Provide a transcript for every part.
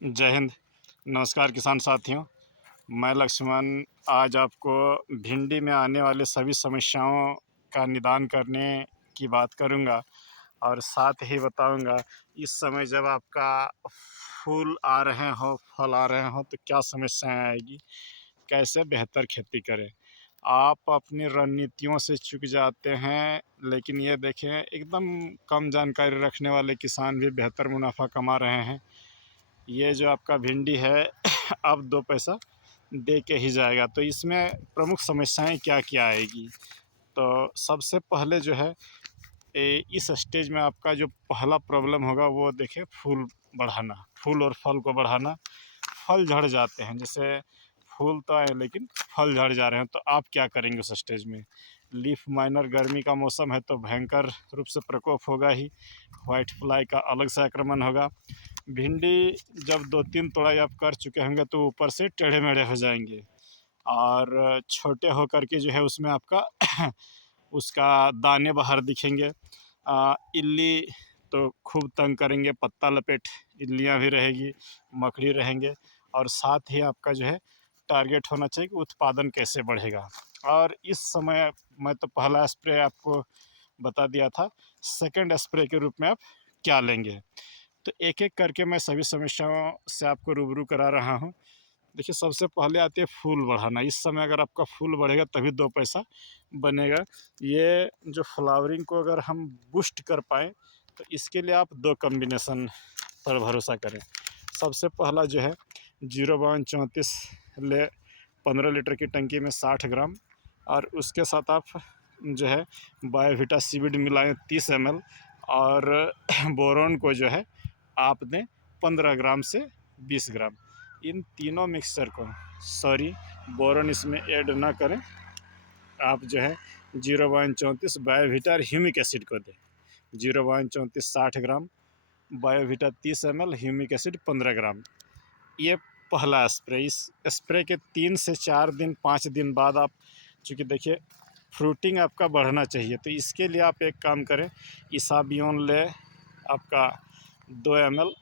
जय हिंद। नमस्कार किसान साथियों। मैं लक्ष्मण आज आपको भिंडी में आने वाले सभी समस्याओं का निदान करने की बात करूंगा और साथ ही बताऊंगा इस समय जब आपका फूल आ रहे हो, फल आ रहे हो तो क्या समस्याएं आएगी, कैसे बेहतर खेती करें। आप अपनी रणनीतियों से चूक जाते हैं, लेकिन ये देखें एकदम कम जानकारी रखने वाले किसान भी बेहतर मुनाफा कमा रहे हैं। ये जो आपका भिंडी है अब 2 पैसा दे के ही जाएगा, तो इसमें प्रमुख समस्याएं क्या क्या आएगी। तो सबसे पहले जो है इस स्टेज में आपका जो पहला प्रॉब्लम होगा वो देखिए फूल बढ़ाना, फूल और फल को बढ़ाना। फल झड़ जाते हैं, जैसे फूल तो आए लेकिन फल झड़ जा रहे हैं, तो आप क्या करेंगे उस स्टेज में। लीफ माइनर, गर्मी का मौसम है तो भयंकर रूप से प्रकोप होगा ही। वाइट फ्लाई का अलग से आक्रमण होगा। भिंडी जब 2-3 तोड़ाई आप कर चुके होंगे तो ऊपर से टेढ़े मेढ़े हो जाएंगे और छोटे होकर के जो है उसमें आपका उसका दाने बाहर दिखेंगे। इल्ली तो खूब तंग करेंगे, पत्ता लपेट इल्लियाँ भी रहेगी, मकड़ी रहेंगे। और साथ ही आपका जो है टारगेट होना चाहिए कि उत्पादन कैसे बढ़ेगा। और इस समय मैं तो पहला स्प्रे आपको बता दिया था, सेकंड स्प्रे के रूप में आप क्या लेंगे। तो एक एक करके मैं सभी समस्याओं से आपको रूबरू करा रहा हूँ। देखिए सबसे पहले आती है फूल बढ़ाना। इस समय अगर आपका फूल बढ़ेगा तभी 2 पैसा बनेगा। ये जो फ्लावरिंग को अगर हम बूस्ट कर पाएँ तो इसके लिए आप 2 कॉम्बिनेशन पर भरोसा करें। सबसे पहला जो है 05234 ले 15 लीटर की टंकी में 60 ग्राम, और उसके साथ आप जो है बायोवीटा सीविड मिलाएं 30 ml, और बोरोन को जो है आप दें 15 ग्राम से 20 ग्राम। इन तीनों मिक्सचर को, सॉरी बोरोन इसमें ऐड ना करें, आप जो है 0.34 बायोवीटा और ह्यूमिक एसिड को दें। 0.34 60 ग्राम, बायोवीटा 30 ml, ह्यूमिक एसिड 15 ग्राम। ये पहला स्प्रे। इस स्प्रे के 3 से 4 दिन 5 दिन बाद आप, चूँकि देखिए फ्रूटिंग आपका बढ़ना चाहिए, तो इसके लिए आप एक काम करें, इसाबियोन ले आपका 2 ml,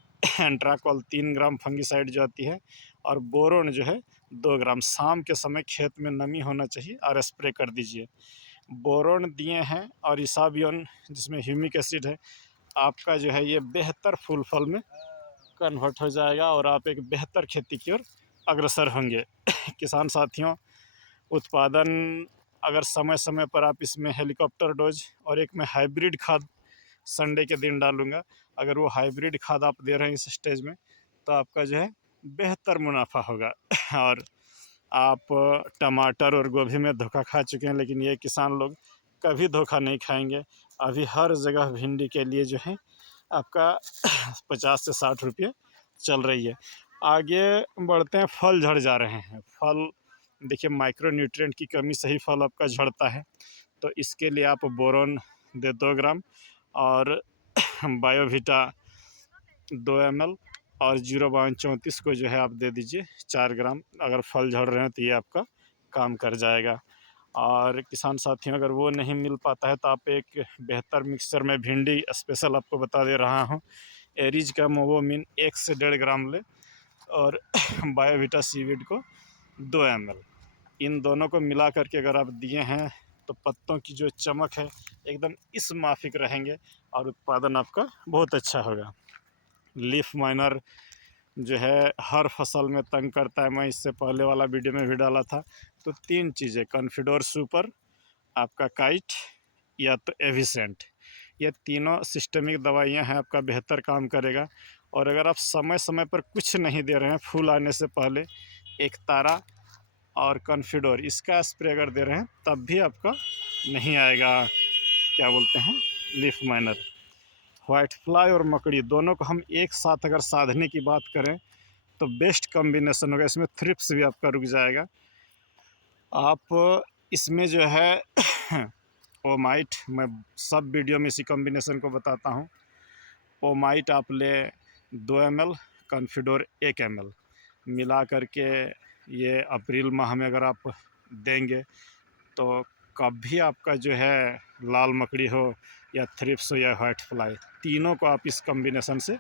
एंट्राकॉल 3 ग्राम फंगिसाइड जो आती है, और बोरोन जो है 2 ग्राम। शाम के समय खेत में नमी होना चाहिए और स्प्रे कर दीजिए। बोरोन दिए हैं और इसाबियोन जिसमें ह्यूमिक एसिड है, आपका जो है ये बेहतर फूल फल में कन्वर्ट हो जाएगा और आप एक बेहतर खेती की ओर अग्रसर होंगे। किसान साथियों, उत्पादन अगर समय समय पर आप इसमें हेलीकॉप्टर डोज, और एक मैं हाइब्रिड खाद संडे के दिन डालूंगा, अगर वो हाइब्रिड खाद आप दे रहे हैं इस स्टेज में तो आपका जो है बेहतर मुनाफा होगा। और आप टमाटर और गोभी में धोखा खा चुके हैं, लेकिन ये किसान लोग कभी धोखा नहीं खाएंगे। अभी हर जगह भिंडी के लिए जो है आपका 50 से 60 रुपये चल रही है। आगे बढ़ते हैं, फल झड़ जा रहे हैं। फल देखिए माइक्रो न्यूट्रिएंट की कमी से ही फल आपका झड़ता है, तो इसके लिए आप बोरोन दे 2 ग्राम, और बायोवीटा 2 ml, और 0.34 को जो है आप दे दीजिए 4 ग्राम। अगर फल झड़ रहे हैं तो ये आपका काम कर जाएगा। और किसान साथियों, अगर वो नहीं मिल पाता है तो आप एक बेहतर मिक्सचर में भिंडी स्पेशल आपको बता दे रहा हूँ। एरिज का मोवोमिन 1 से 1.5 ग्राम ले, और बायोवीटा सीविड को 2 ml। इन दोनों को मिला करके अगर आप दिए हैं तो पत्तों की जो चमक है एकदम इस माफिक रहेंगे और उत्पादन आपका बहुत अच्छा होगा। लीफ माइनर जो है हर फसल में तंग करता है, मैं इससे पहले वाला वीडियो में भी डाला था। तो 3 चीज़ें, कॉन्फिडोर सुपर, आपका काइट, या तो एविसेंट, ये तीनों सिस्टमिक दवाइयाँ हैं, आपका बेहतर काम करेगा। और अगर आप समय समय पर कुछ नहीं दे रहे हैं, फूल आने से पहले एक तारा और कॉन्फिडोर इसका स्प्रे अगर दे रहे हैं तब भी आपका नहीं आएगा, क्या बोलते हैं, लीफ माइनर। वाइट फ्लाई और मकड़ी दोनों को हम एक साथ अगर साधने की बात करें तो बेस्ट कॉम्बिनेशन होगा। इसमें थ्रिप्स भी आपका रुक जाएगा। आप इसमें जो है ओमाइट, मैं सब वीडियो में इसी कॉम्बिनेशन को बताता हूँ। ओमाइट आप ले 2 ml, कॉन्फिडोर 1 ml मिला करके, ये अप्रैल माह में अगर आप देंगे तो कभी आपका जो है लाल मकड़ी हो या थ्रिप्स हो या वाइट फ्लाई, तीनों को आप इस कॉम्बिनेशन से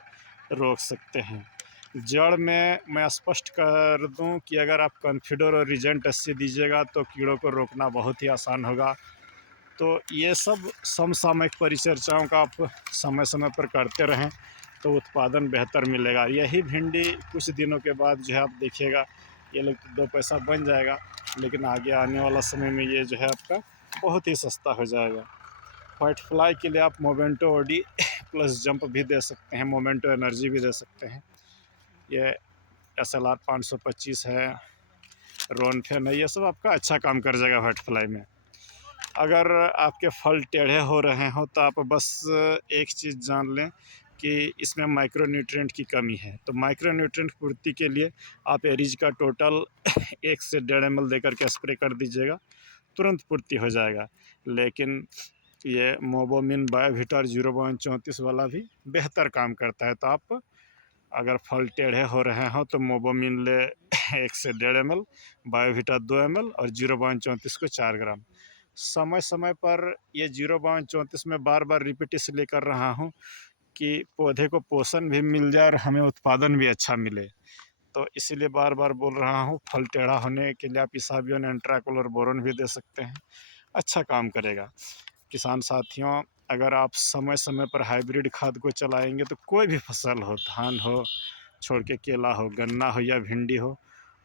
रोक सकते हैं। जड़ में मैं स्पष्ट कर दूं कि अगर आप कॉन्फिडर और रीजेंट 80 दीजिएगा तो कीड़ों को रोकना बहुत ही आसान होगा। तो ये सब समसामयिक परिचर्चाओं का आप समय समय पर करते रहें तो उत्पादन बेहतर मिलेगा। यही भिंडी कुछ दिनों के बाद जो है आप देखिएगा ये लोग तो 2 पैसा बन जाएगा, लेकिन आगे आने वाला समय में ये जो है आपका बहुत ही सस्ता हो जाएगा। व्हाइट फ्लाई के लिए आप मोमेंटो ओडी प्लस जंप भी दे सकते हैं, मोमेंटो एनर्जी भी दे सकते हैं। ये SLR 525 है, रोनफेन है, ये सब आपका अच्छा काम कर जाएगा व्हाइट फ्लाई में। अगर आपके फल टेढ़े हो रहे हो तो आप बस एक चीज़ जान लें कि इसमें माइक्रो न्यूट्रिएंट की कमी है। तो माइक्रो न्यूट्रिएंट पूर्ति के लिए आप एरिज का टोटल 1 से 1.5 ml दे करके स्प्रे कर दीजिएगा, तुरंत पूर्ति हो जाएगा। लेकिन ये मोबोमिन बायोविटार 0.34 वाला भी बेहतर काम करता है। तो आप अगर फल टेढ़े हो रहे हो तो मोबोमिन ले 1 से 1.5 ml, बायोविटा 2 ml और 0.34 को 4 ग्राम। समय समय पर ये 0.34 में बार बार रिपीट इसलिए कर रहा हूँ कि पौधे को पोषण भी मिल जाए और हमें उत्पादन भी अच्छा मिले। तो इसीलिए बार बार बोल रहा हूँ। फल टेढ़ा होने के लिए आप इसाबियन, एंट्राकोल और बोरोन भी दे सकते हैं, अच्छा काम करेगा। किसान साथियों, अगर आप समय समय पर हाइब्रिड खाद को चलाएंगे तो कोई भी फसल हो, धान हो छोड़ के केला हो, गन्ना हो या भिंडी हो,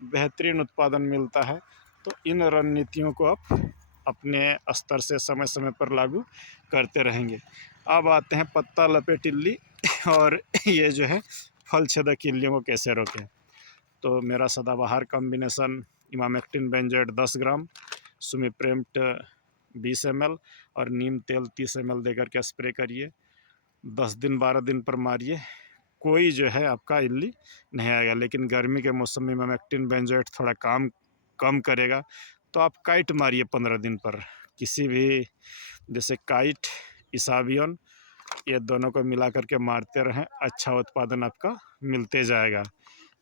बेहतरीन उत्पादन मिलता है। तो इन रणनीतियों को आप अपने स्तर से समय समय पर लागू करते रहेंगे। अब आते हैं पत्ता लपेट इल्ली और ये जो है फल छेदक इल्लियों को कैसे रोकें। तो मेरा सदाबहार कॉम्बिनेशन इमामेक्टिन बेंजोएट 10 ग्राम, सुमिप्रेम्ट 20 ml और नीम तेल 30 ml दे करके स्प्रे करिए। 10 दिन 12 दिन पर मारिए, कोई जो है आपका इल्ली नहीं आएगा। लेकिन गर्मी के मौसम में इमामेक्टिन बेंजोएट थोड़ा काम कम करेगा, तो आप काइट मारिए 15 दिन पर। किसी भी जैसे काइट, इसाबियन, ये दोनों को मिला करके मारते रहें, अच्छा उत्पादन आपका मिलते जाएगा।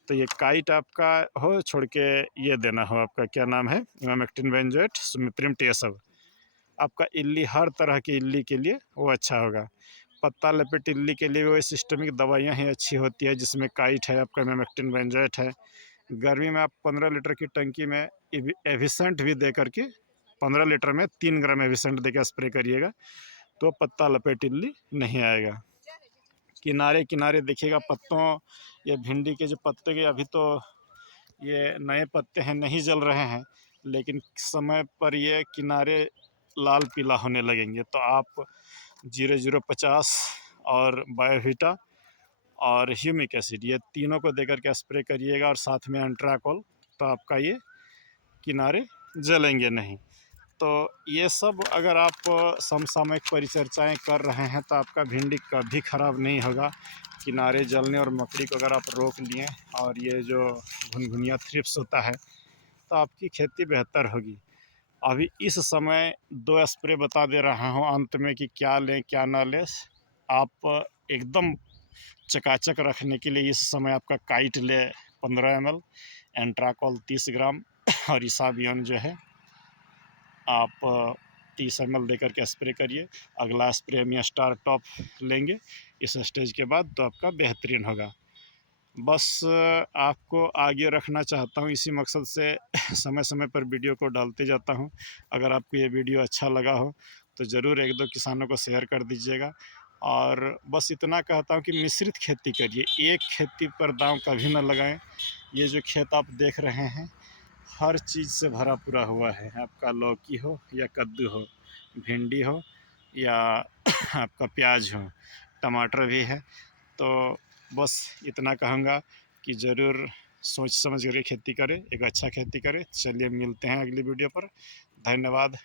तो ये काइट आपका हो छोड़ के ये देना हो, आपका क्या नाम है, इमामेक्टिन बेंजोएट, सुमिप्रिम्ट, ये सब आपका इल्ली, हर तरह की इल्ली के लिए वो अच्छा होगा। पत्ता लपेट इल्ली के लिए वो सिस्टमिक दवाइयाँ ही अच्छी होती है, जिसमें काइट है, आपका इमामेक्टिन बेंजोएट है। गर्मी में आप 15 लीटर की टंकी में एविसेंट भी दे करके 15 लीटर में 3 ग्राम एविसेंट दे कर स्प्रे करिएगा, तो पत्ता लपेट इल्ली नहीं आएगा। किनारे किनारे देखिएगा पत्तों, ये भिंडी के जो पत्ते के अभी तो ये नए पत्ते हैं, नहीं जल रहे हैं, लेकिन समय पर ये किनारे लाल पीला होने लगेंगे। तो आप 0050 और बायोविटा और ह्यूमिक एसिड, ये तीनों को देकर के स्प्रे करिएगा और साथ में एंट्राकोल, तो आपका ये किनारे जलेंगे नहीं। तो ये सब अगर आप समसामयिक परिचर्चाएं कर रहे हैं तो आपका भिंडी कभी ख़राब नहीं होगा। किनारे जलने और मकड़ी को अगर आप रोक लिए और ये जो घुनघुनिया थ्रिप्स होता है, तो आपकी खेती बेहतर होगी। अभी इस समय 2 स्प्रे बता दे रहा हूँ अंत में कि क्या लें क्या ना लें। आप एकदम चकाचक रखने के लिए इस समय आपका काइट ले 15 ml, एंट्राकोल 30 ग्राम और इसाबियन जो है आप 30 ml दे करके स्प्रे करिए। अगला स्प्रे में स्टार टॉप लेंगे इस स्टेज के बाद, तो आपका बेहतरीन होगा। बस आपको आगे रखना चाहता हूँ, इसी मकसद से समय समय पर वीडियो को डालते जाता हूँ। अगर आपको ये वीडियो अच्छा लगा हो तो ज़रूर 1-2 किसानों को शेयर कर दीजिएगा। और बस इतना कहता हूँ कि मिश्रित खेती करिए, एक खेती पर दांव कभी ना लगाएं। ये जो खेत आप देख रहे हैं हर चीज़ से भरा पूरा हुआ है, आपका लौकी हो या कद्दू हो, भिंडी हो या आपका प्याज हो, टमाटर भी है। तो बस इतना कहूँगा कि ज़रूर सोच समझ कर खेती करें, एक अच्छा खेती करें। चलिए मिलते हैं अगली वीडियो पर। धन्यवाद।